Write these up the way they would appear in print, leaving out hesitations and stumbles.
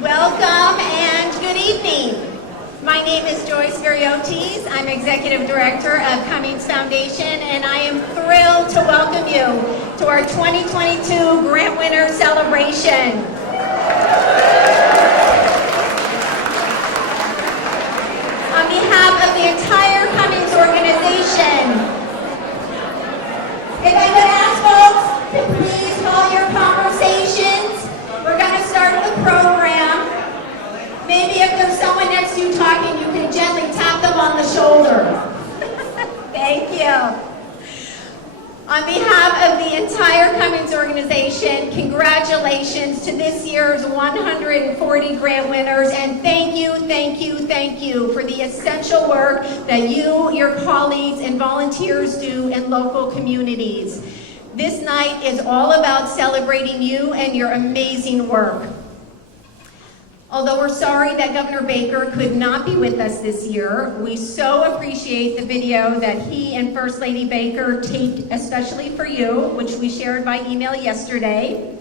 Welcome and good evening. My name is Joyce Veriotes. I'm Executive Director of Cummings Foundation, and I am thrilled to welcome you to our 2022 Grant Winner Celebration. On behalf of the entire Cummings organization, if I could ask folks to please hold your conversations. We're going to start the program. Maybe if there's someone next to you talking, you can gently tap them on the shoulder. Thank you. On behalf of the entire Cummings organization, congratulations to this year's 140 grant winners, and thank you for the essential work that you, your colleagues, and volunteers do in local communities. This night is all about celebrating you and your amazing work. Although we're sorry that Governor Baker could not be with us this year, we so appreciate the video that he and First Lady Baker taped especially for you, which we shared by email yesterday.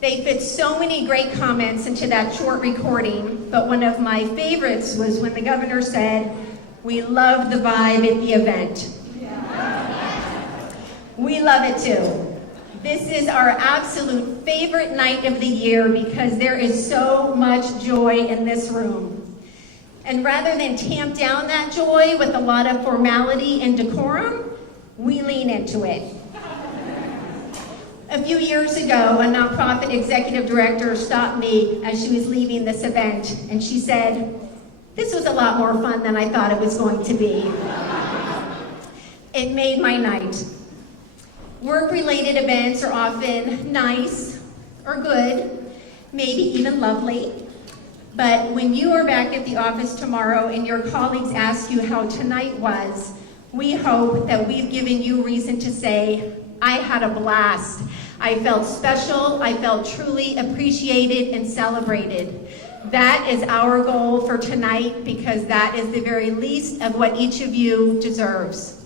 They fit so many great comments into that short recording, but one of my favorites was when the governor said, "We love the vibe at the event." We love it too. This is our absolute favorite night of the year because there is so much joy in this room. And rather than tamp down that joy with a lot of formality and decorum, we lean into it. A few years ago, a nonprofit executive director stopped me as she was leaving this event, and she said, "This was a lot more fun than I thought it was going to be." It made my night. Work-related events are often nice or good, maybe even lovely. But when you are back at the office tomorrow and your colleagues ask you how tonight was, we hope that we've given you reason to say, "I had a blast. I felt special. I felt truly appreciated and celebrated." That is our goal for tonight because that is the very least of what each of you deserves.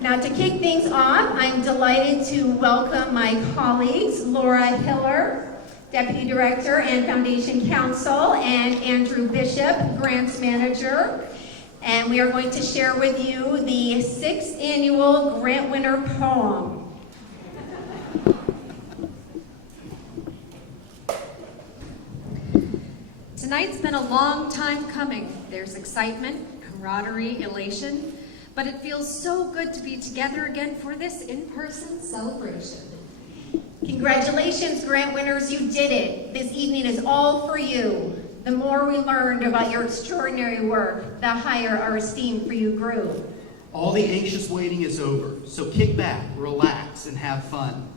Now, to kick things off, I'm delighted to welcome my colleagues, Laura Hiller, Deputy Director and Foundation Counsel, and Andrew Bishop, Grants Manager. And we are going to share with you the 6th annual Grant Winner poem. Tonight's been a long time coming. There's excitement, camaraderie, elation. But it feels so good to be together again for this in-person celebration. Congratulations, grant winners, you did it. This evening is all for you. The more we learned about your extraordinary work, the higher our esteem for you grew. All the anxious waiting is over, so kick back, relax, and have fun.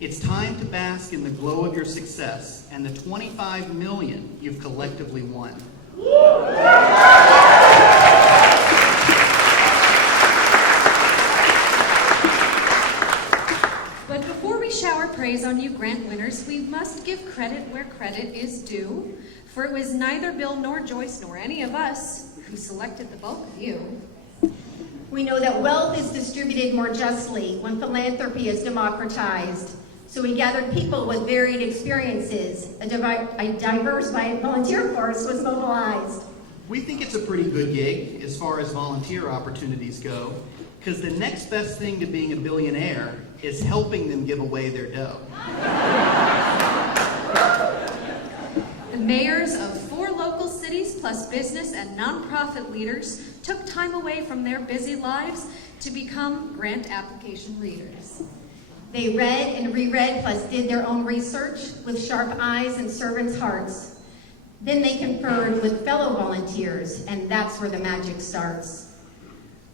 It's time to bask in the glow of your success and the 25 million you've collectively won. Shower praise on you grant winners, we must give credit where credit is due, for it was neither Bill nor Joyce nor any of us who selected the bulk of you. We know that wealth is distributed more justly when philanthropy is democratized. So we gathered people with varied experiences. A diverse volunteer force was mobilized. We think it's a pretty good gig as far as volunteer opportunities go, because the next best thing to being a billionaire is helping them give away their dough. The mayors of 4 local cities plus business and nonprofit leaders took time away from their busy lives to become grant application readers. They read and reread plus did their own research with sharp eyes and servants' hearts. Then they conferred with fellow volunteers, and that's where the magic starts.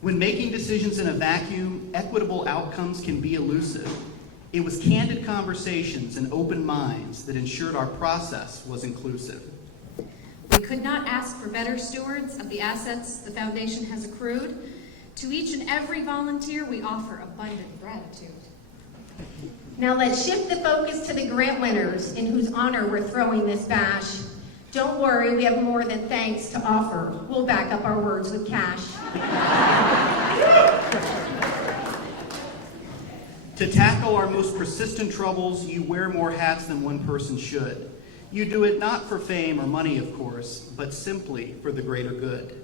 When making decisions in a vacuum, equitable outcomes can be elusive. It was candid conversations and open minds that ensured our process was inclusive. We could not ask for better stewards of the assets the foundation has accrued. To each and every volunteer, we offer abundant gratitude. Now let's shift the focus to the grant winners in whose honor we're throwing this bash. Don't worry, we have more than thanks to offer. We'll back up our words with cash. To tackle our most persistent troubles, you wear more hats than one person should. You do it not for fame or money, of course, but simply for the greater good.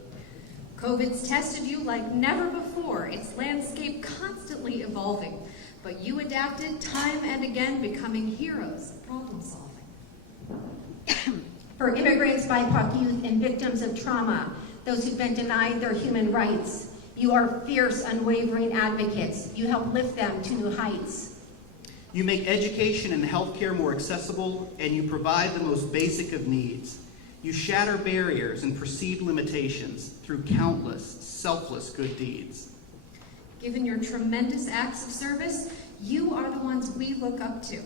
COVID's tested you like never before, its landscape constantly evolving. But you adapted time and again, becoming heroes of problem solving. For immigrants, BIPOC youth, and victims of trauma, those who've been denied their human rights, you are fierce, unwavering advocates. You help lift them to new heights. You make education and healthcare more accessible, and you provide the most basic of needs. You shatter barriers and perceived limitations through countless, selfless good deeds. Given your tremendous acts of service, you are the ones we look up to.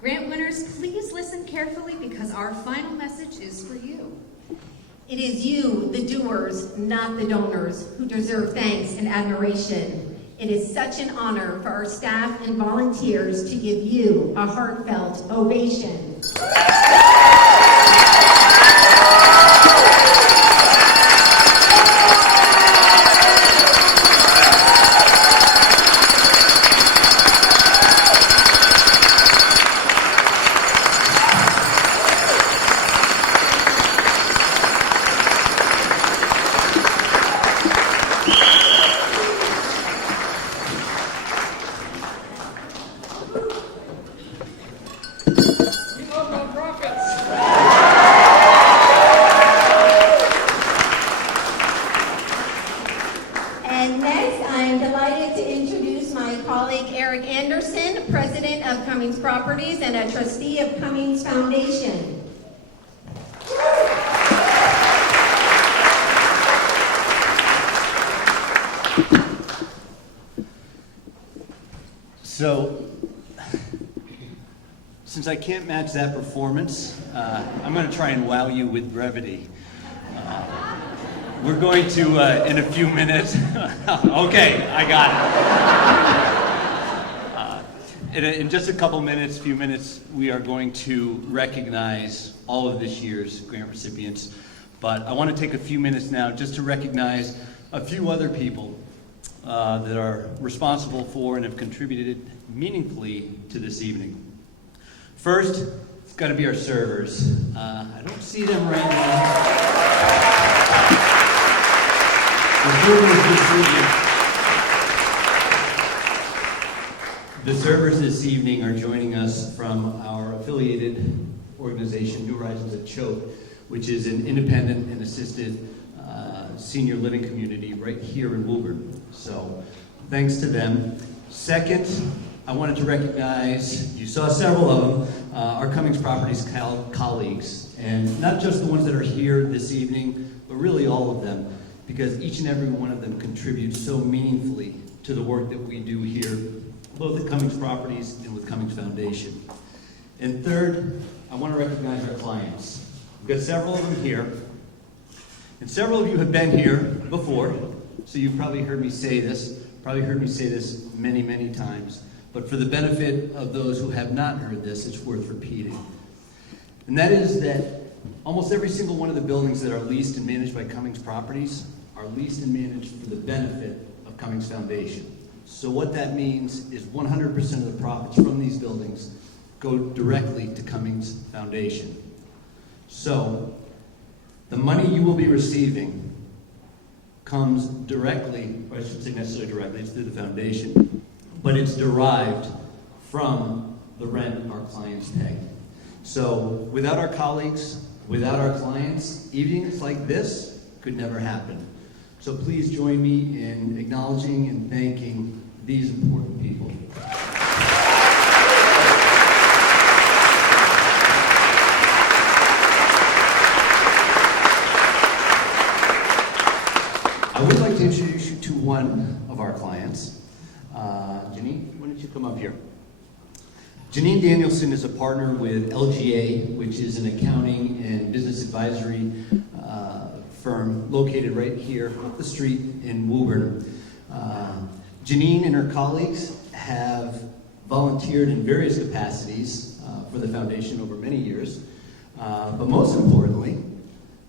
Grant winners, please listen carefully because our final message is for you. It is you, the doers, not the donors, who deserve thanks and admiration. It is such an honor for our staff and volunteers to give you a heartfelt ovation. President of Cummings Properties and a trustee of Cummings Foundation. So, since I can't match that performance, I'm going to try and wow you with brevity. We're going to, in a few minutes, okay, I got it. In just a few minutes, we are going to recognize all of this year's grant recipients. But I want to take a few minutes now just to recognize a few other people that are responsible for and have contributed meaningfully to this evening. First, it's got to be our servers. I don't see them right now. The servers this evening are joining us from our affiliated organization, New Horizons at Choate, which is an independent and assisted senior living community right here in Woburn. So thanks to them. Second, I wanted to recognize, you saw several of them, our Cummings Properties colleagues, and not just the ones that are here this evening, but really all of them, because each and every one of them contributes so meaningfully to the work that we do here, both at Cummings Properties and with Cummings Foundation. And third, I want to recognize our clients. We've got several of them here, and several of you have been here before, so you've probably heard me say this, many, many times, but for the benefit of those who have not heard this, it's worth repeating. And that is that almost every single one of the buildings that are leased and managed by Cummings Properties are leased and managed for the benefit of Cummings Foundation. So what that means is 100% of the profits from these buildings go directly to Cummings Foundation. So the money you will be receiving comes directly, or I shouldn't say necessarily directly, it's through the foundation, but it's derived from the rent our clients pay. So without our colleagues, without our clients, evenings like this could never happen. So please join me in acknowledging and thanking these important people. I would like to introduce you to one of our clients. Janine, why don't you come up here? Janine Danielson is a partner with LGA, which is an accounting and business advisory firm located right here up the street in Woburn. Janine and her colleagues have volunteered in various capacities for the foundation over many years, but most importantly,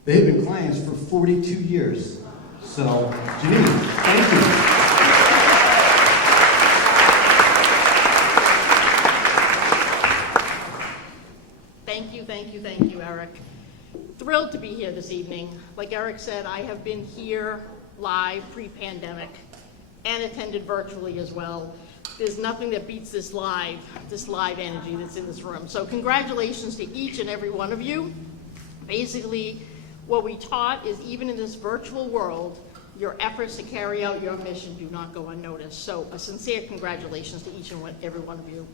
they've been clients for 42 years. So, Janine, thank you. thrilled to be here this evening. Like Eric said, I have been here live pre-pandemic and attended virtually as well. There's nothing that beats this live energy that's in this room. So congratulations to each and every one of you. Basically, what we taught is even in this virtual world, your efforts to carry out your mission do not go unnoticed. So a sincere congratulations to each and every one of you.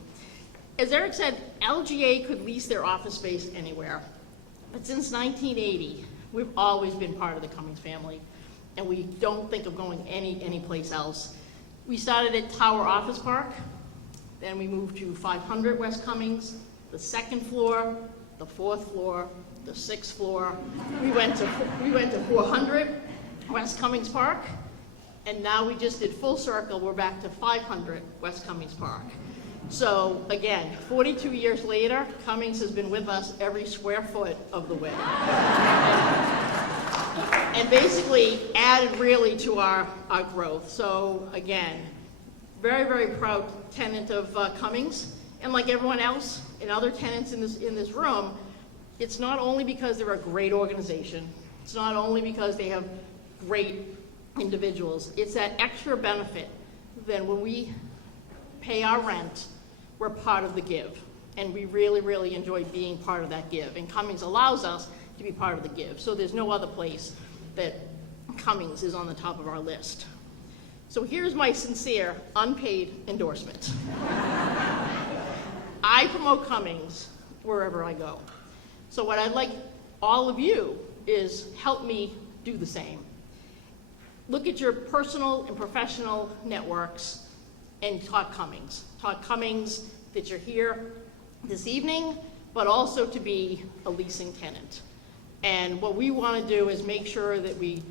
As Eric said, LGA could lease their office space anywhere. But since 1980, we've always been part of the Cummings family, and we don't think of going any place else. We started at Tower Office Park, then we moved to 500 West Cummings, the second floor, the fourth floor, the sixth floor. We went to 400 West Cummings Park, and now we just did full circle. We're back to 500 West Cummings Park. So again, 42 years later, Cummings has been with us every square foot of the way. And basically added really to our growth. So again, very proud tenant of Cummings. And like everyone else and other tenants in this room, it's not only because they're a great organization, it's not only because they have great individuals, it's that extra benefit that when we pay our rent, we're part of the give. And we really enjoy being part of that give. And Cummings allows us to be part of the give. So there's no other place that Cummings is on the top of our list. So here's my sincere, unpaid endorsement. I promote Cummings wherever I go. So what I'd like all of you is help me do the same. Look at your personal and professional networks and talk Cummings. Talk Cummings that you're here this evening, but also to be a leasing tenant. And what we want to do is make sure that we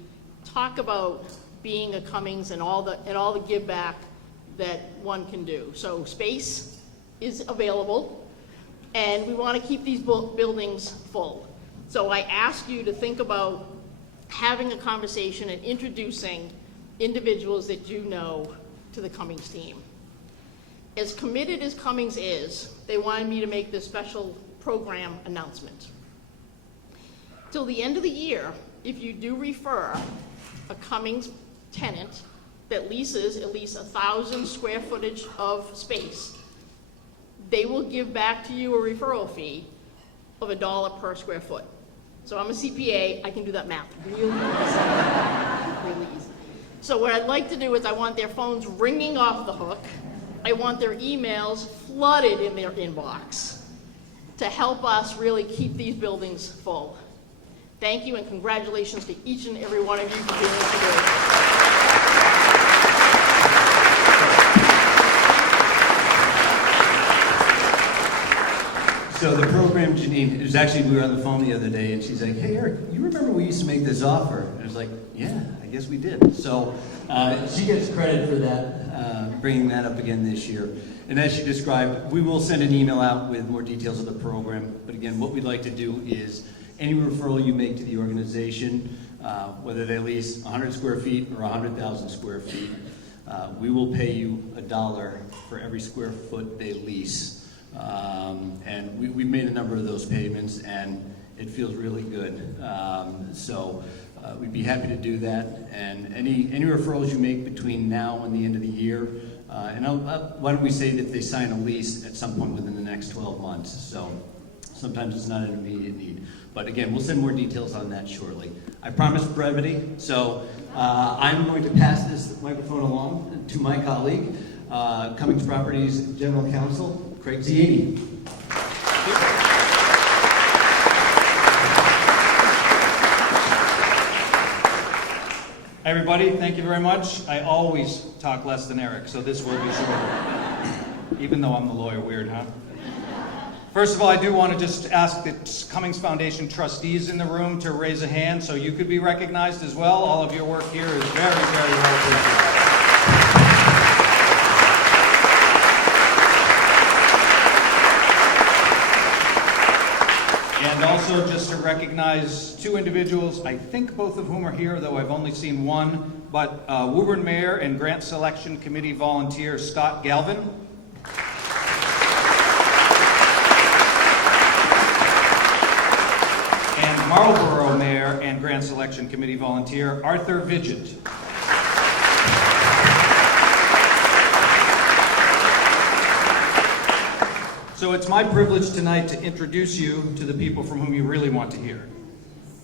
talk about being a Cummings and all the give back that one can do. So space is available, and we want to keep these buildings full. So I ask you to think about having a conversation and introducing individuals that you know to the Cummings team. As committed as Cummings is, they wanted me to make this special program announcement. Till the end of the year, if you do refer a Cummings tenant that leases at least 1,000 square footage of space, they will give back to you a referral fee of $1 per square foot. So I'm a CPA, I can do that math really easy. Really easy. So what I'd like to do is I want their phones ringing off the hook. I want their emails flooded in their inbox to help us really keep these buildings full. Thank you and congratulations to each and every one of you for doing this today. So the program, Janine, it was actually, we were on the phone the other day, and she's like, hey, Eric, you remember we used to make this offer? And I was like, yeah, I guess we did. So she gets credit for that, bringing that up again this year. And as she described, we will send an email out with more details of the program. But again, what we'd like to do is any referral you make to the organization, whether they lease 100 square feet or 100,000 square feet, we will pay you $1 for every square foot they lease. And we've made a number of those payments, and it feels really good. So we'd be happy to do that. And any referrals you make between now and the end of the year, and why don't we say that they sign a lease at some point within the next 12 months. So sometimes it's not an immediate need. But again, we'll send more details on that shortly. I promise brevity, so I'm going to pass this microphone along to my colleague, Cummings Properties General Counsel, Craig Ziani. Hi everybody, thank you very much. I always talk less than Eric, so this will be shorter. Even though I'm the lawyer, weird, huh? First of all, I do want to just ask the Cummings Foundation trustees in the room to raise a hand so you could be recognized as well. All of your work here is very well appreciated. And also just to recognize two individuals, I think both of whom are here, though I've only seen one, but Woburn Mayor and Grant Selection Committee volunteer Scott Galvin. And Marlborough Mayor and Grant Selection Committee volunteer, Arthur Vigent. So it's my privilege tonight to introduce you to the people from whom you really want to hear.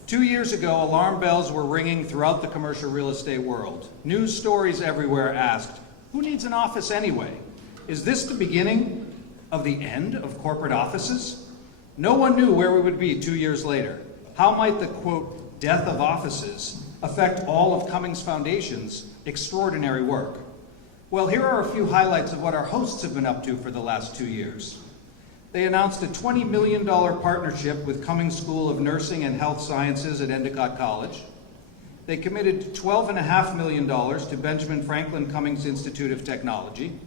2 years ago, alarm bells were ringing throughout the commercial real estate world. News stories everywhere asked, who needs an office anyway? Is this the beginning of the end of corporate offices? No one knew where we would be 2 years later. How might the, quote, death of offices affect all of Cummings Foundation's extraordinary work? Well, here are a few highlights of what our hosts have been up to for the last 2 years. They announced a $20 million partnership with Cummings School of Nursing and Health Sciences at Endicott College. They committed $12.5 million to Benjamin Franklin Cummings Institute of Technology.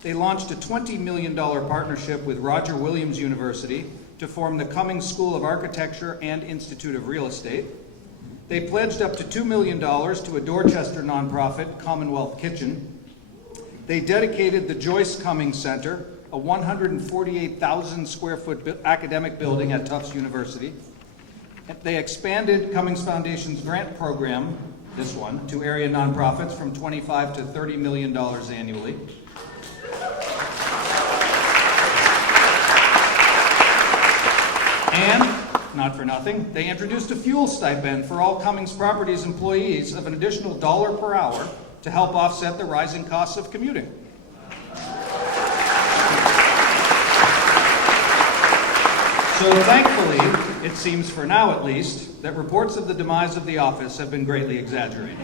They launched a $20 million partnership with Roger Williams University to form the Cummings School of Architecture and Institute of Real Estate. They pledged up to $2 million to a Dorchester nonprofit, Commonwealth Kitchen. They dedicated the Joyce Cummings Center, a 148,000 square foot academic building at Tufts University. They expanded Cummings Foundation's grant program, this one, to area nonprofits from $25 to $30 million annually. And, not for nothing, they introduced a fuel stipend for all Cummings Properties employees of an additional $1 per hour to help offset the rising costs of commuting. So thankfully, it seems for now at least, that reports of the demise of the office have been greatly exaggerated.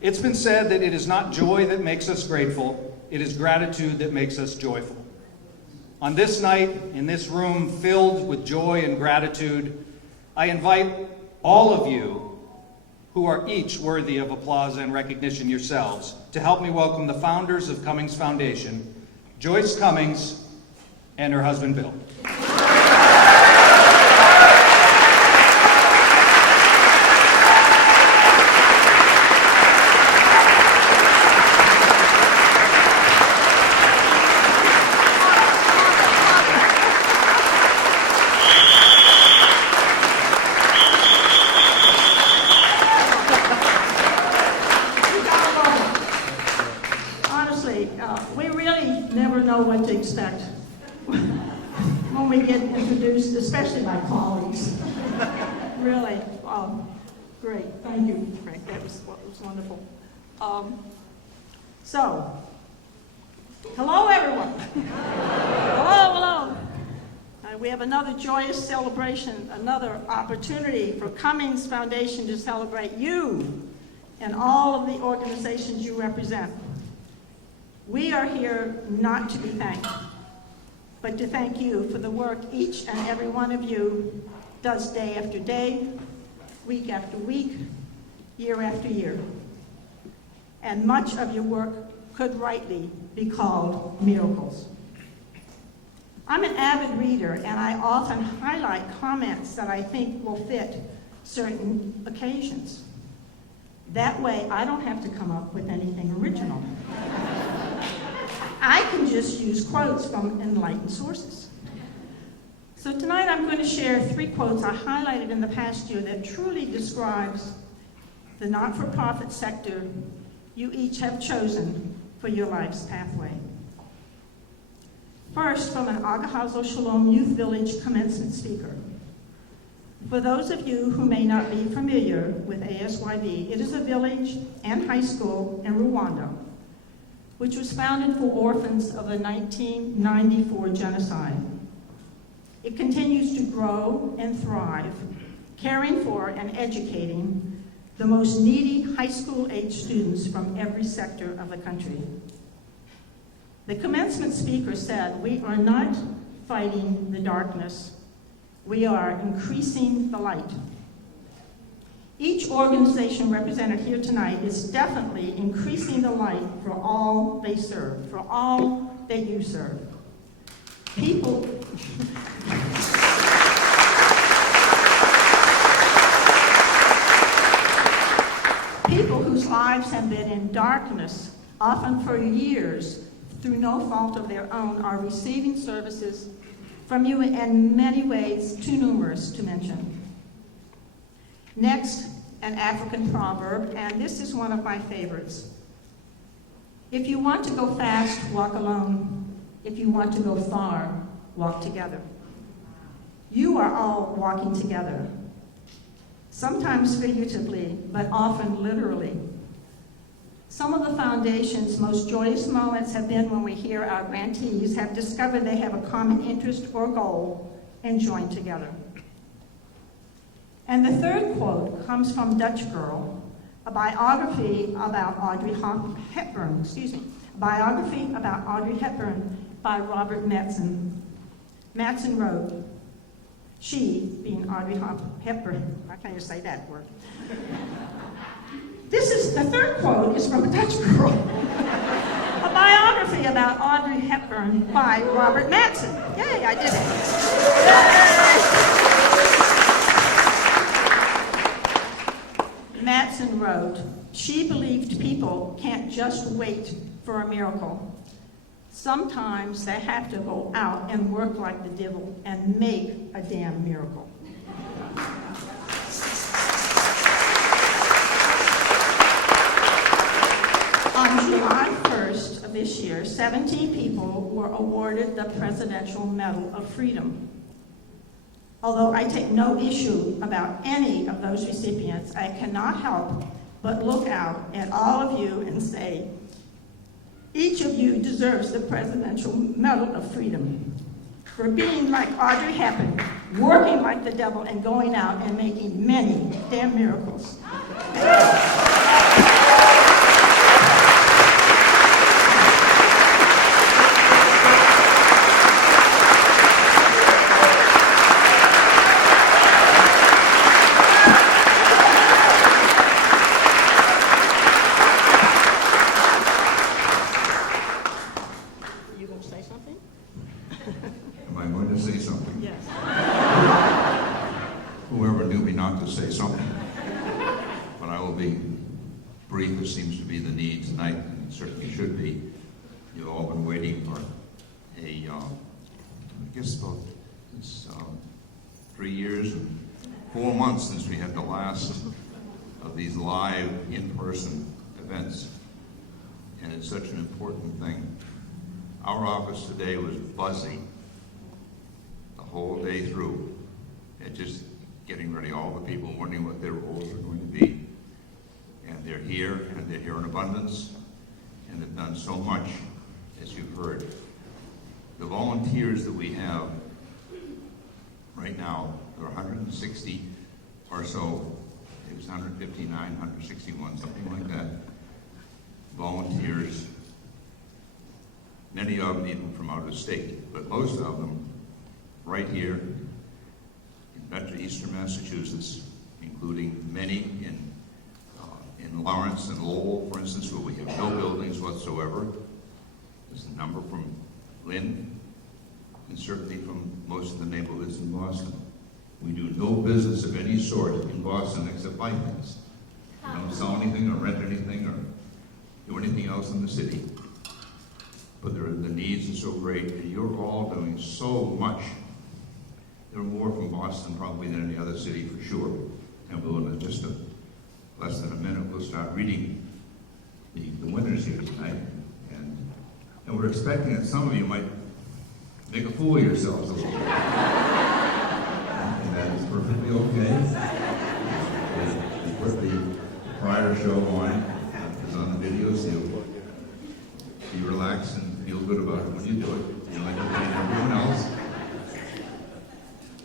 It's been said that it is not joy that makes us grateful, it is gratitude that makes us joyful. On this night, in this room filled with joy and gratitude, I invite all of you, who are each worthy of applause and recognition yourselves, to help me welcome the founders of Cummings Foundation, Joyce Cummings and her husband Bill. Honestly, we really never know what to expect when we get introduced, especially by colleagues. Really, great. Thank you, Frank. That was wonderful. So, hello, everyone. Hello. We have another joyous celebration, another opportunity for Cummings Foundation to celebrate you and all of the organizations you represent. We are here not to be thanked, but to thank you for the work each and every one of you does day after day, week after week, year after year. And much of your work could rightly be called miracles. I'm an avid reader, and I often highlight comments that I think will fit certain occasions. That way, I don't have to come up with anything original. I can just use quotes from enlightened sources. So tonight I'm going to share 3 quotes I highlighted in the past year that truly describes the not-for-profit sector you each have chosen for your life's pathway. First, from an Agahazo Shalom Youth Village commencement speaker. For those of you who may not be familiar with ASYV, it is a village and high school in Rwanda, which was founded for orphans of the 1994 genocide. It continues to grow and thrive, caring for and educating the most needy high school-age students from every sector of the country. The commencement speaker said, "We are not fighting the darkness, we are increasing the light." Each organization represented here tonight is definitely increasing the light for all they serve, for all that you serve. People whose lives have been in darkness, often for years, through no fault of their own, are receiving services from you in many ways too numerous to mention. Next, an African proverb, and this is one of my favorites. If you want to go fast, walk alone. If you want to go far, walk together. You are all walking together, sometimes figuratively, but often literally. Some of the Foundation's most joyous moments have been when we hear our grantees have discovered they have a common interest or goal and join together. And the third quote comes from Dutch Girl, a biography about Audrey Hepburn, by Robert Mattson. Mattson wrote, she, being Audrey Hepburn, I can't even say that word. The third quote is from a Dutch Girl, a biography about Audrey Hepburn by Robert Mattson. Yay, I did it. Yay! Mattson wrote, she believed people can't just wait for a miracle. Sometimes they have to go out and work like the devil and make a damn miracle. On July 1st of this year, 17 people were awarded the Presidential Medal of Freedom. Although I take no issue about any of those recipients, I cannot help but look out at all of you and say, each of you deserves the Presidential Medal of Freedom for being like Audrey Hepburn, working like the devil and going out and making many damn miracles. Since we had the last of these live in-person events, and it's such an important thing. Our office today was buzzing the whole day through, and just getting ready, all the people wondering what their roles are going to be. And they're here, and they're here in abundance, and they've done so much, as you've heard. The volunteers that we have right now, there are 160 or so, it was 159, 161, something like that, volunteers, many of them even from out of state, but most of them right here in Eastern Massachusetts, including many in Lawrence and Lowell, for instance, where we have no buildings whatsoever. There's a number from Lynn, and certainly from most of the neighborhoods in Boston. We do no business of any sort in Boston except buy things. We don't sell anything or rent anything or do anything else in the city. But the needs are so great, and you're all doing so much. There are more from Boston probably than any other city for sure. And we'll in just less than a minute, we'll start reading the winners here tonight. And we're expecting that some of you might make a fool of yourselves a little bit. And that is perfectly okay. We put the prior show on, it's on the video, so you relax and feel good about it when you do it. You like everyone else.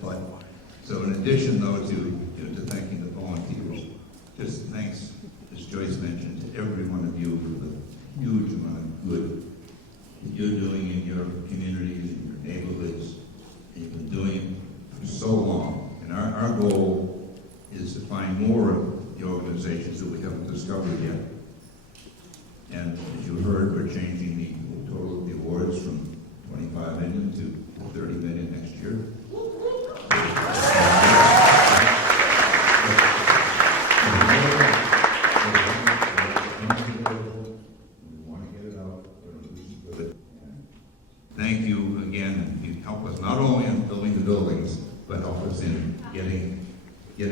But, so in addition though to thanking the volunteers, just thanks, as Joyce mentioned, to every one of you for the huge amount of good that you're doing in your communities, in your neighborhoods. And you've been doing it for so long. And our goal is to find more of the organizations that we haven't discovered yet. And as you heard, we're changing the total of the awards from 25 million to 30 million next year. Thank you again. You help us not only in office in getting the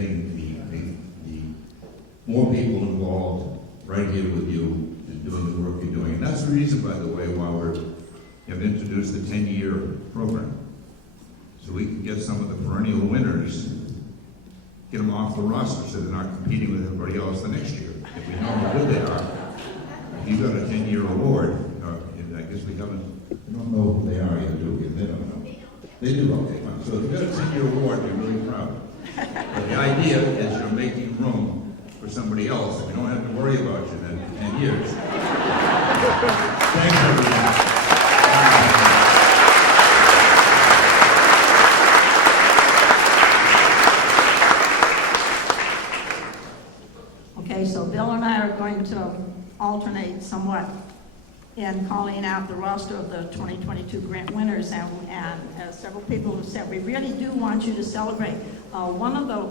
more people involved right here with you and doing the work you're doing. And that's the reason, by the way, why we have introduced the 10-year program. So we can get some of the perennial winners, get them off the roster so they're not competing with everybody else the next year. If we know how good they are, if you've got a 10-year award, I guess we don't know who they are yet, do we? They don't know. They do, okay, fine. So if you've got a 10-year award, you're really proud. But the idea is you're making room for somebody else, and we don't have to worry about you in 10 years. Thanks, everyone. Okay, so Bill and I are going to alternate somewhat in calling out the roster of the 2022 grant winners, and as several people have said, we really do want you to celebrate. One of the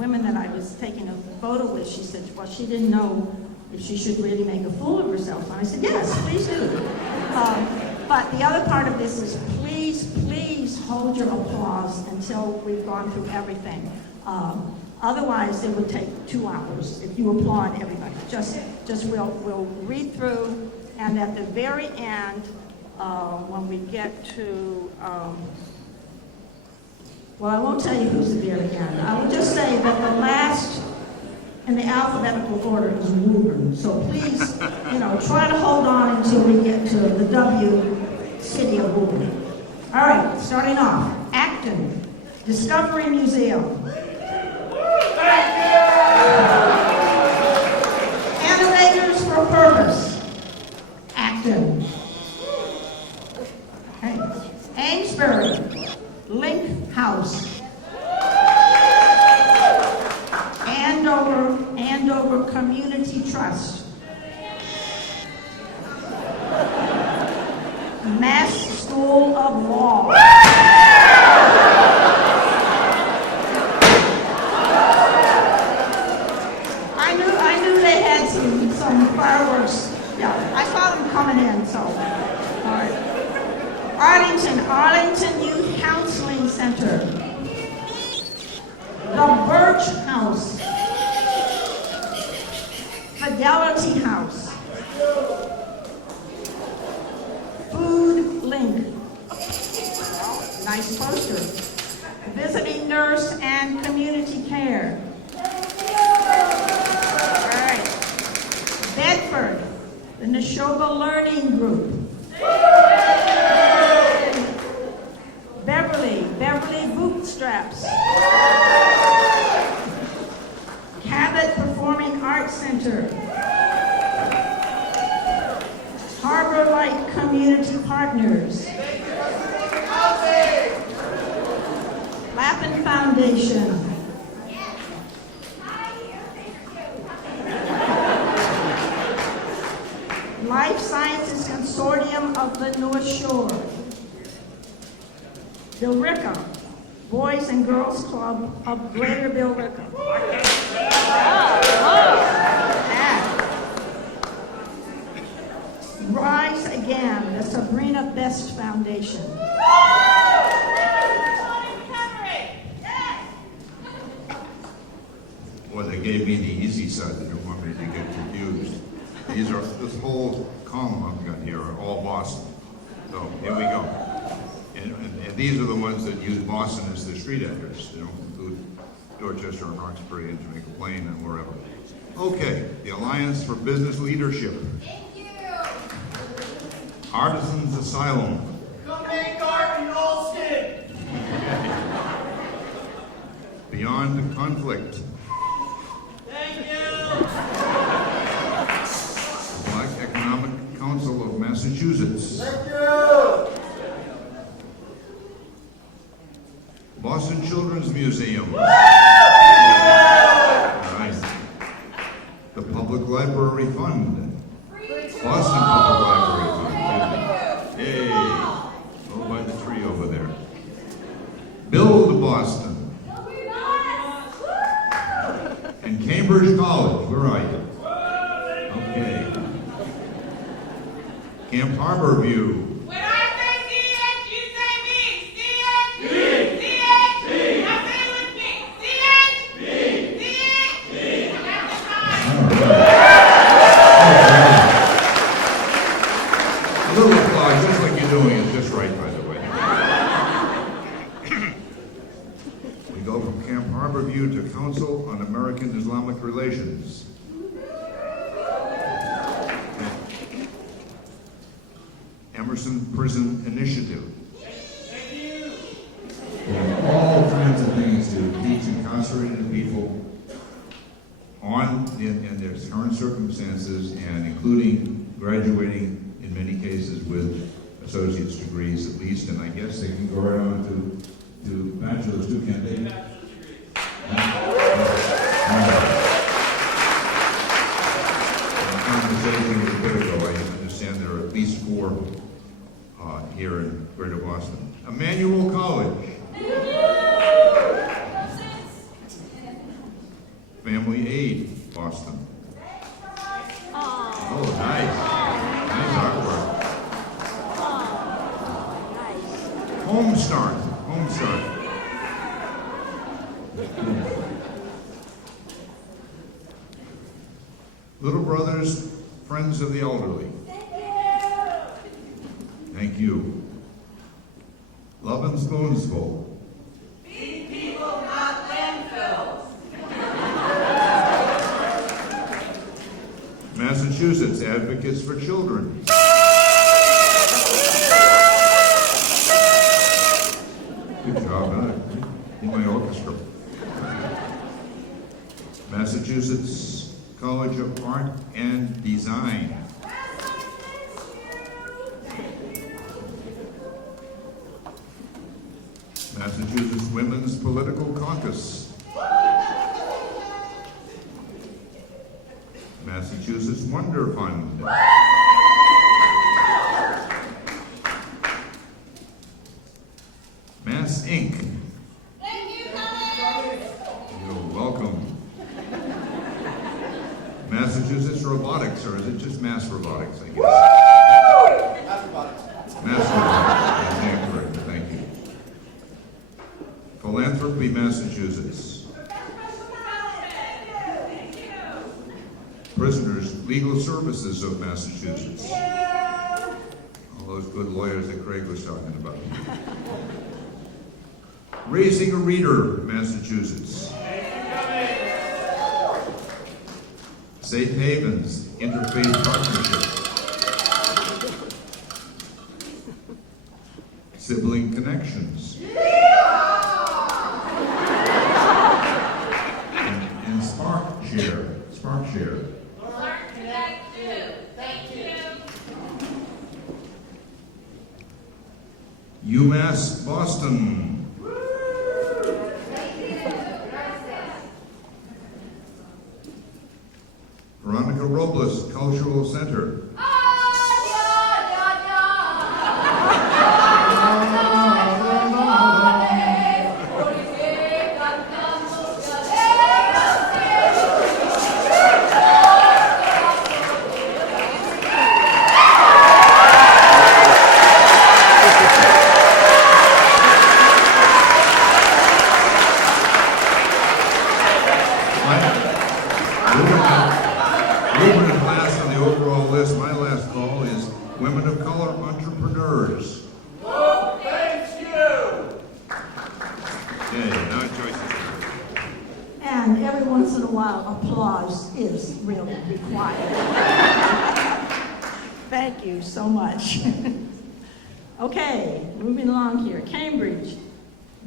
women that I was taking a photo with, she said, well, she didn't know if she should really make a fool of herself. And I said, yes, please do. But the other part of this is please hold your applause until we've gone through everything. Otherwise, it would take 2 hours if you applaud everybody. Just we'll read through, and at the very end, when we get to, well, I won't tell you who's the very end. I will just say that the last in the alphabetical order is Woburn. So please, try to hold on until we get to the W, city of Woburn. All right, starting off, Acton, Discovery Museum. Animators for Purpose, Acton. Okay. Amesbury, Link House. Andover Community Trust. Mass School of Law. I knew they had some fireworks. Yeah, I saw them coming in, so. All right. Arlington Youth Counseling Center. The Birch House. Fidelity House. Food Link. Nice poster. Visiting Nurse and Community Care. All right. Bedford, the Neshoba Learning Group. Beverly Bootstraps. Cabot Performing Arts Center. Harbor Light Community Partners. Lappin Foundation. Life Sciences Consortium of the North Shore. Billerica, Boys and Girls Club of Greater Billerica. Rise Again, the Sabrina Best Foundation. Well, they gave me the easy side. They don't want me to get confused. This whole column I've got here are all Boston. So here we go. And these are the ones that use Boston as their street address. They don't include Dorchester and Roxbury and Jamaica Plain and wherever. Okay, the Alliance for Business Leadership. Thank you. Artisans Asylum. Come make art in Olston. Beyond Conflict. Thank you. Black Economic Council of Massachusetts. Thank you. Boston Children's Museum. Nice. The Public Library Fund. Boston Public Library Fund. Yay. Over by the tree over there. Build Boston. And Cambridge College. Where are you? Okay. Camp Harbor View. When I say see it, you say me. See it? See it? See it? I say A little applause, just like you're doing, is just right, by the way. We go from Camp Harborview to Council on American Islamic Relations. Emerson Prison Initiative. All kinds of things to teach incarcerated people in their current circumstances, and including graduating in many cases with associate's degrees at least, and I guess they can go right on to bachelor's too, can't they? Conversation a bit ago, I understand there are at least 4 here in Greater Boston. Emmanuel College. Family Aid, Boston. Oh, nice. Nice artwork. Home Start. Little Brothers, Friends of the Elderly. Thank you. Love and Spoonsful. Feed people, not landfills. Massachusetts Advocates for Children. Good job, huh? In my orchestra. Massachusetts College of Art and Design. Massachusetts Women's Political Caucus. Massachusetts Wonder Fund. Mass Inc. Thank you, Cummings. You're welcome. Massachusetts Robotics, or is it just Mass Robotics, I guess? Mass Robotics. That's correct. Thank you. Philanthropy, Massachusetts. Prisoners Legal Services of Massachusetts. All those good lawyers that Craig was talking about. Raising a Reader, Massachusetts. Safe Havens Interfaith Partnership. Sibling Connections. And SparkShare. UMass Boston. Veronica Robles Cultural Center. Moving last on the overall list, my last call is Women of Color Entrepreneurs. Oh, thank you. Yeah, now choices. And every once in a while, applause is really required. Thank you so much. Okay, moving along here. Cambridge,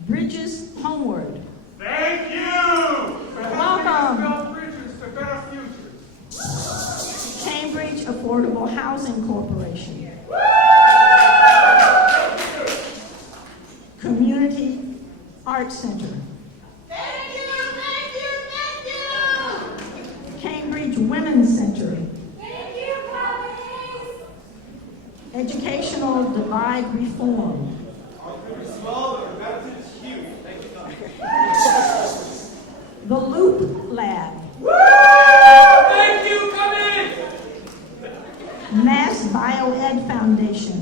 Bridges Homeward. Thank you. Welcome. Build bridges to better futures. Cambridge Affordable Housing Corporation. Community Art Center. Thank you, thank you, thank you. Cambridge Women's Center. Thank you, Cummings. Educational Divide Reform. Small, but the benefit is huge. Thank you, The Loop Lab. Thank you, Cummings. Mass Bioed Foundation.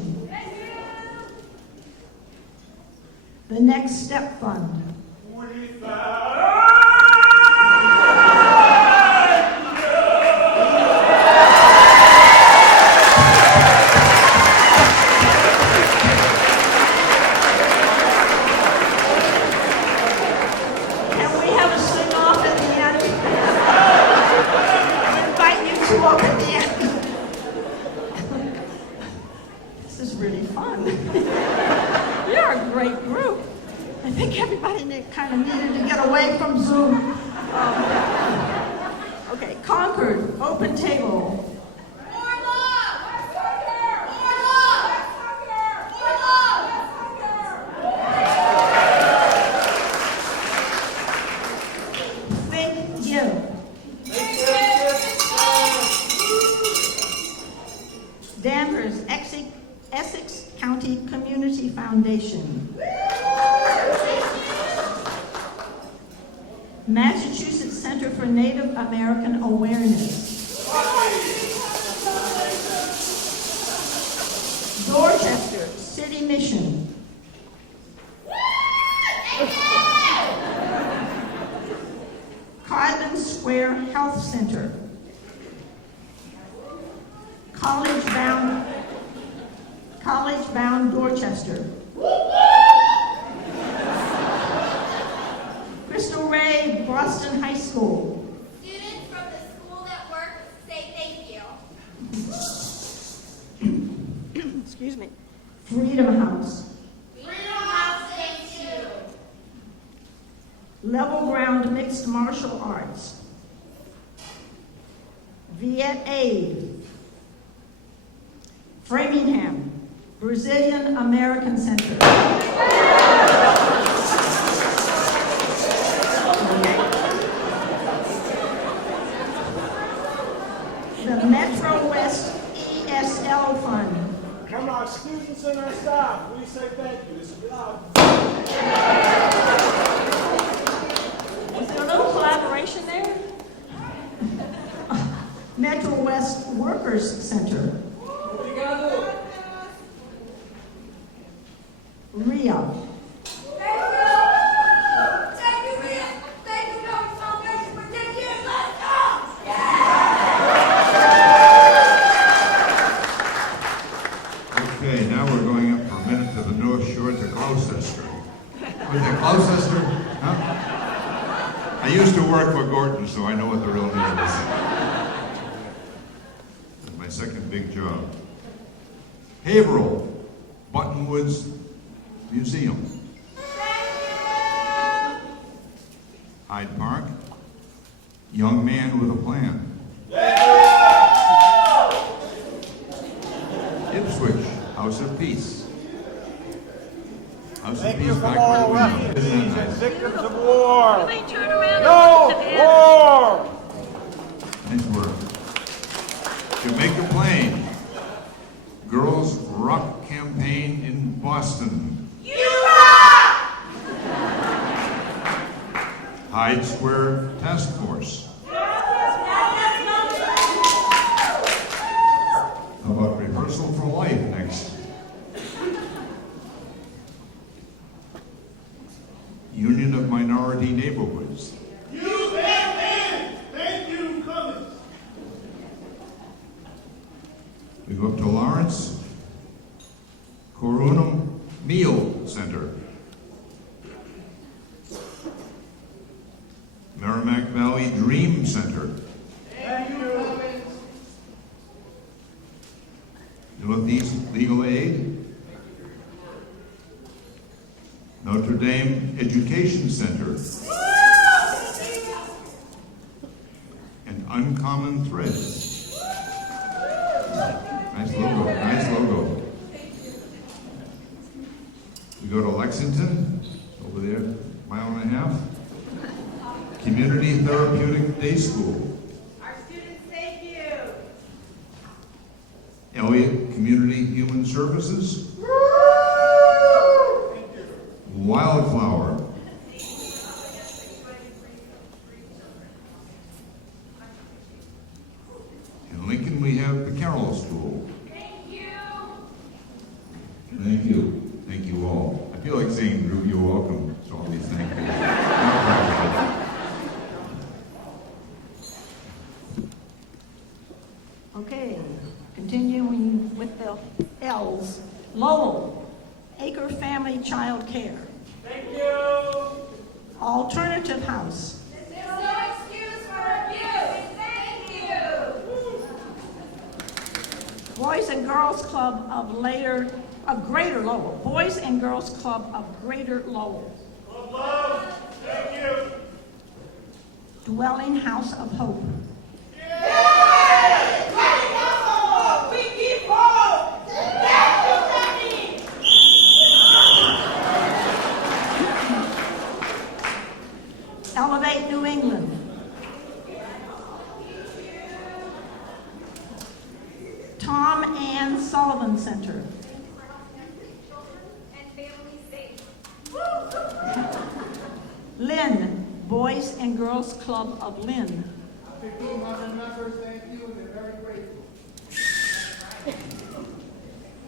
The Next Step Fund. is really fun. You're a great group. I think everybody kind of needed to get away from Zoom. Okay, Concord, open table. Think Give. Danvers, Essex County Community Foundation. Massachusetts Center for Native American Awareness. Dorchester City Mission. Codman Square Health Center. College-bound Dorchester. Crystal Ray, Boston High School. Students from the school that work say thank you. Excuse me. Freedom House. Freedom House, thank you. Level Ground Mixed Martial Arts. Viet Aid. Framingham, Brazilian American Center. The Metro West ESL Fund. From our students and our staff, we say thank you. This is loud. Is there a little collaboration there? Metro West Workers Center. What you gotta do? RIA. Thank you. Thank you, Ria. Thank you, Cummings Foundation, for 10 years. Let's go. Okay, now we're going up for a minute to the North Shore to Gloucester. Was it Gloucester? Huh? I used to work for Gorton, so I know what the real name is. That's my second big job. Haverhill, Buttonwoods Museum. Hyde Park, Young Man with a Plan. Ipswich, House of Peace. House of Thank Peace you for back all where we are. refugees Isn't that and nice? victims of war. They turn around No and look at them. war. Nice work. Jamaica Plain, Girls Rock Campaign in Boston. Hyde Square Task Force. How about Rehearsal for Life next? Union of Minority Neighborhoods. You man, thank you, Cummings. We go up to Lawrence, Corunum Meal Center. Merrimack Valley Dream Center. Thank you. Northeast Legal Aid. Notre Dame Education Center. And Uncommon Threads. Nice logo, nice logo. We go to Lexington, over there, mile and a half. Community Therapeutic Day School. Our students thank you. Elliott Community Human Services. Wildflower. In Lincoln, we have the Carroll School. Thank you. Thank you. Thank you all. I feel like saying, Drew, you're welcome. So all these thank yous. Not practical. Okay, continuing with the L's. Lowell, Acre Family Child Care. Thank you. Alternative House. There's no excuse for abuse. Thank you. Boys and Girls Club of Greater Lowell. Boys and Girls Club of Greater Lowell. Club love. Thank you. Dwelling House of Hope. Elevate New England. Tom Ann Sullivan Center. Lynn, Boys and Girls Club of Lynn. 1,500 members, thank you, and they're very grateful.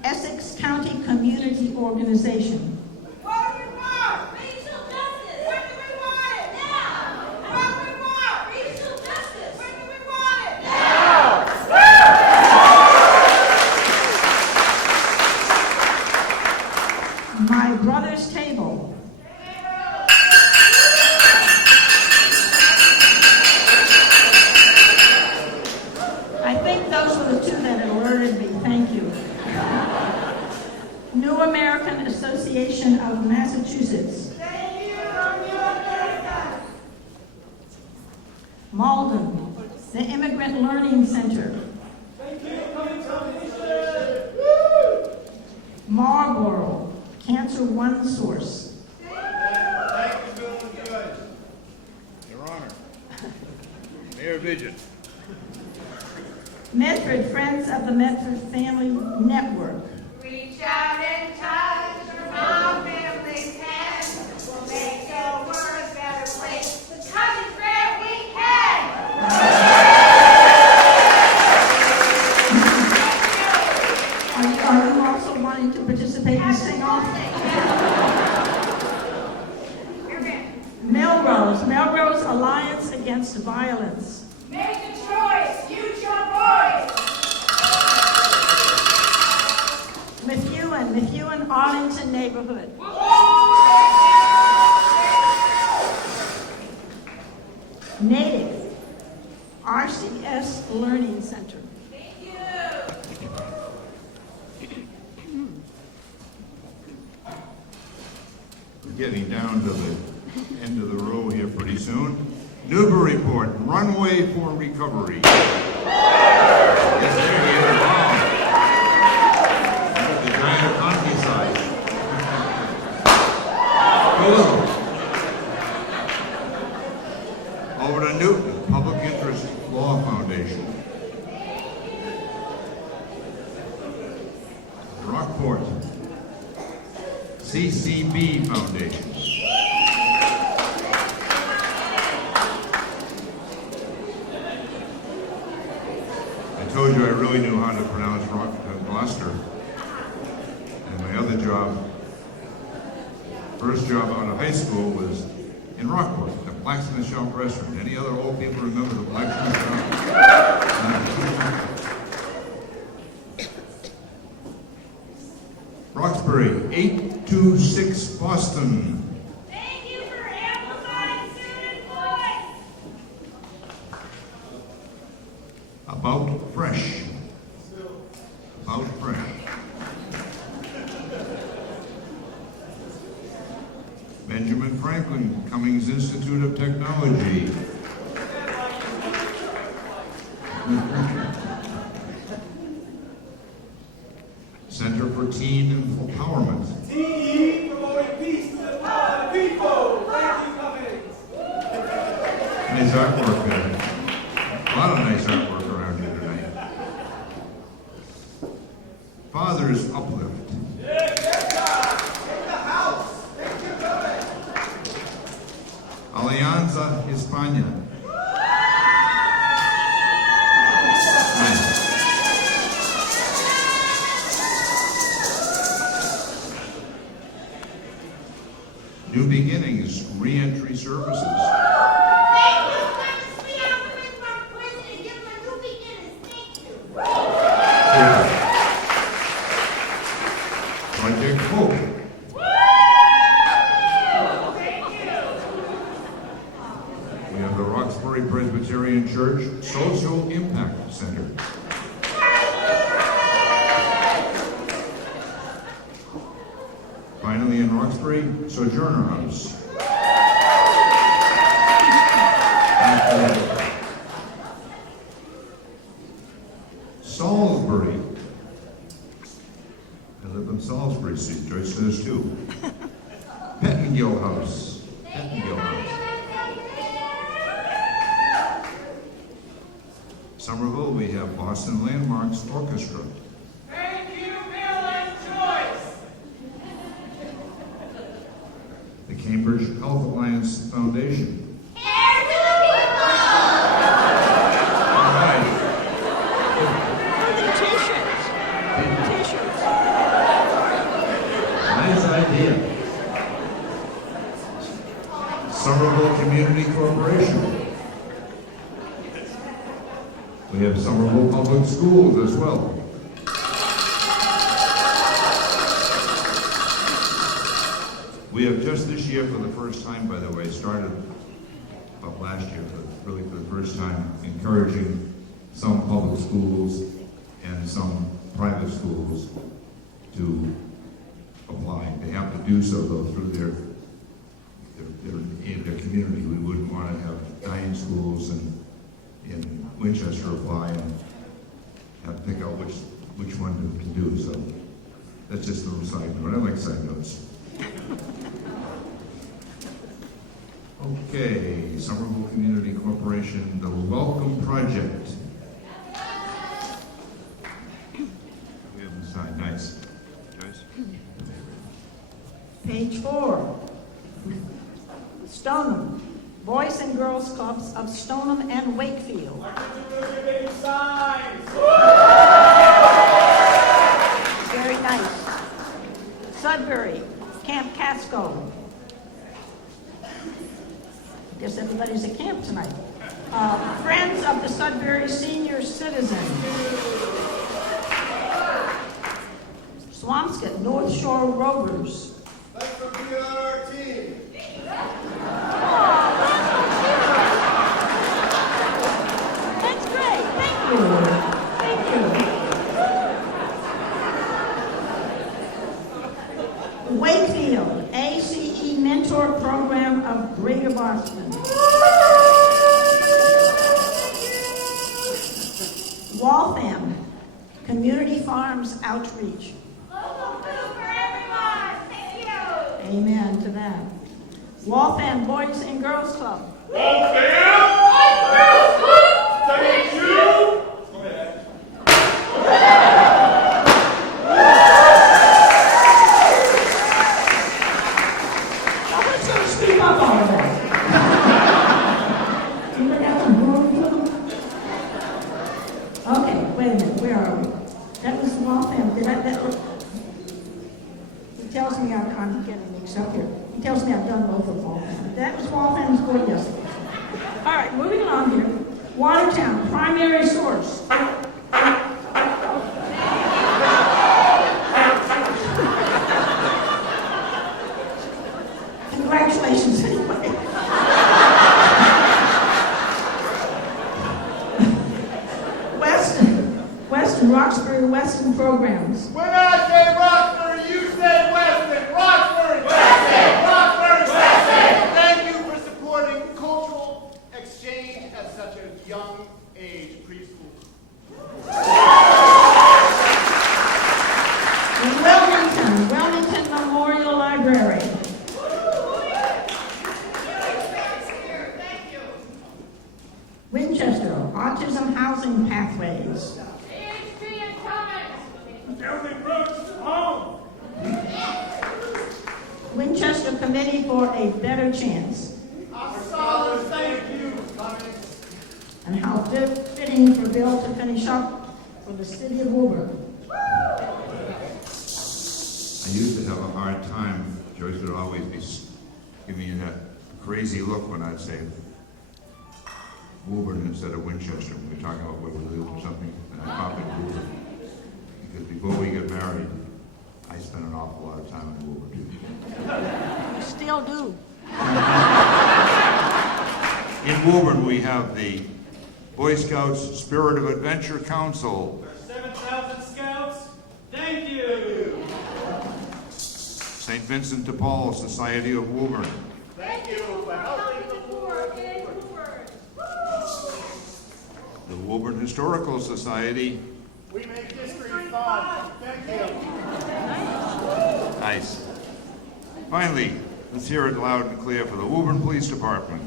Essex County Community Organization. What do we want? Racial justice. When do we want it? Now. What do we want? Racial justice. When do we want it? Now. My Brother's Table. I think those were the two that alerted me. Thank you. New American Association of Massachusetts. Thank you, New America. Malden, the Immigrant Learning Center. Thank you, Cummings. Marlboro, Cancer One Source. Thank you, Bill and Judge. Your Honor, Mayor Vigil. Medford Friends of the Medford Family Network. Reach out and touch our family's hand. We'll make the world a better place. The touch is where we can. Are you also wanting to participate in sing-off? Melrose Alliance Against Violence. Make a choice. Use your voice. Methuen Arlington Neighborhood. Native RCS Learning Center. Thank you. We're getting down to the end of the row here pretty soon. Newbury Report, runway for recovery. Yes, there he is. Wow. The giant donkey size. Cool. Over to Newton, Public Interest Law Foundation. Rockport, CCB Foundation. I told you I really knew how to pronounce Gloucester. And my other job, first job out of high school, was in Rockport, the Blacksmith Shop restaurant. Any other old people remember the Blacksmith Shop? Roxbury, 826 Boston. Thank you for amplifying student voice. About Fresh. About Fresh. Benjamin Franklin, Cummings Institute of Technology. Center for Teen Empowerment. TE promoting peace to the power of the people. Thank you, Cummings. Nice artwork there. A lot of nice artwork around here tonight. Father's Uplift. Yeah, good job. Take the house. Take your building. Alianza Hispania. Nice. New Beginnings, Reentry Services. Thank you for letting us free our women from prison and give them a new beginning. Thank you. Project Hope. Thank you. We have the Roxbury Presbyterian Church Social Impact Center. Thank you. Roxbury Sojourner House. Salisbury. I live in Salisbury Street. Joyce does too. Pettingill House. Pettingill House. Somerville, we have Boston Landmarks Orchestra. Thank you, Bill and Joyce. The Cambridge Health Alliance Foundation. All right. T-shirts. T-shirts. Nice idea. Somerville Community Corporation. We have Somerville Public Schools as well. We have just this year, for the first time, by the way, started about last year, but really for the first time, encouraging some public schools and some private schools to apply. They have to do so, though, through their community. We wouldn't want to have 9 schools in Winchester apply and have to pick out which one to do. So that's just a little side note. I like side notes. Okay, Somerville Community Corporation, the Welcome Project. We have the side. Nice. Joyce? Page 4. Stoneham, Boys and Girls Clubs of Stoneham and Wakefield. Big signs. Very nice. Sudbury, Camp Casco. Guess everybody's at camp tonight. Friends of the Sudbury Senior Citizen. Swampscott, North Shore Rovers. Let's compete on our team. That's great. Thank you. Thank you. Wakefield, ACE Mentor Program of Greater Boston. Waltham, Community Farms Outreach. Local food for everyone. Thank you. Amen to that. Waltham Boys and Girls Club. Thank you. Go ahead. Someone's going to speak up on that. You look at them, okay, wait a minute. Where are we? That was Waltham. It tells me I'm getting mixed up here. It tells me I've done both of Waltham. That was Waltham's board yesterday. All right, moving along here. Watertown, Primary Source. Congratulations, anyway. Weston, Roxbury, Weston programs. When I say Roxbury, you say Weston. Roxbury. Weston. Roxbury. Weston. Thank you for supporting cultural exchange at such a young age, preschool. Wellington Memorial Library. Winchester, Autism Housing Pathways. and Cummings. Every Brooks, home. Winchester Committee for a Better Chance. A solid thank you, Cummings. And how fitting for Bill to finish up for the city of Woburn. I used to have a hard time. Joyce would always be giving me that crazy look when I'd say Woburn instead of Winchester when we were talking about where we live or something, and I copied Woburn. Because before we got married, I spent an awful lot of time in Woburn. You still do. In Woburn, we have the Boy Scouts Spirit of Adventure Council. 7,000 scouts, thank you. St. Vincent de Paul Society of Woburn, Thank you for helping the poor. the Woburn Historical Society. We make history fun. Thank you. Nice. Finally, let's hear it loud and clear for the Woburn Police Department.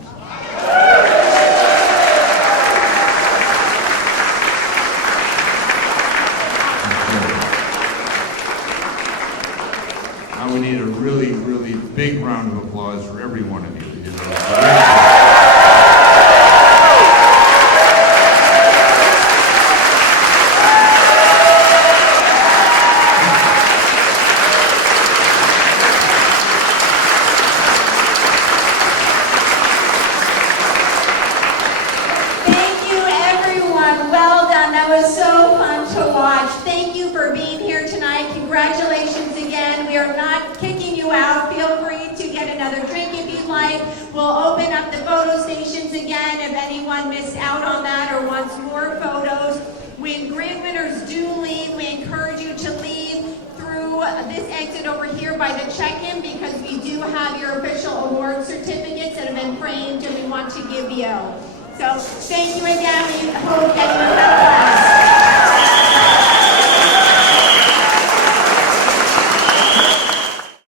Now we need a really, really big round of applause for every one of you. Thank you, everyone. Well done. That was so fun to watch. Thank you for being here tonight. Congratulations again. We are not kicking you out. Feel free to get another drink if you'd like. We'll open up the photo stations again if anyone missed out on that or wants more photos. When grant winners do leave, we encourage you to leave through this exit over here by the check-in because we do have your official award certificates that have been framed and we want to give you. So thank you again. We hope that you have a blast.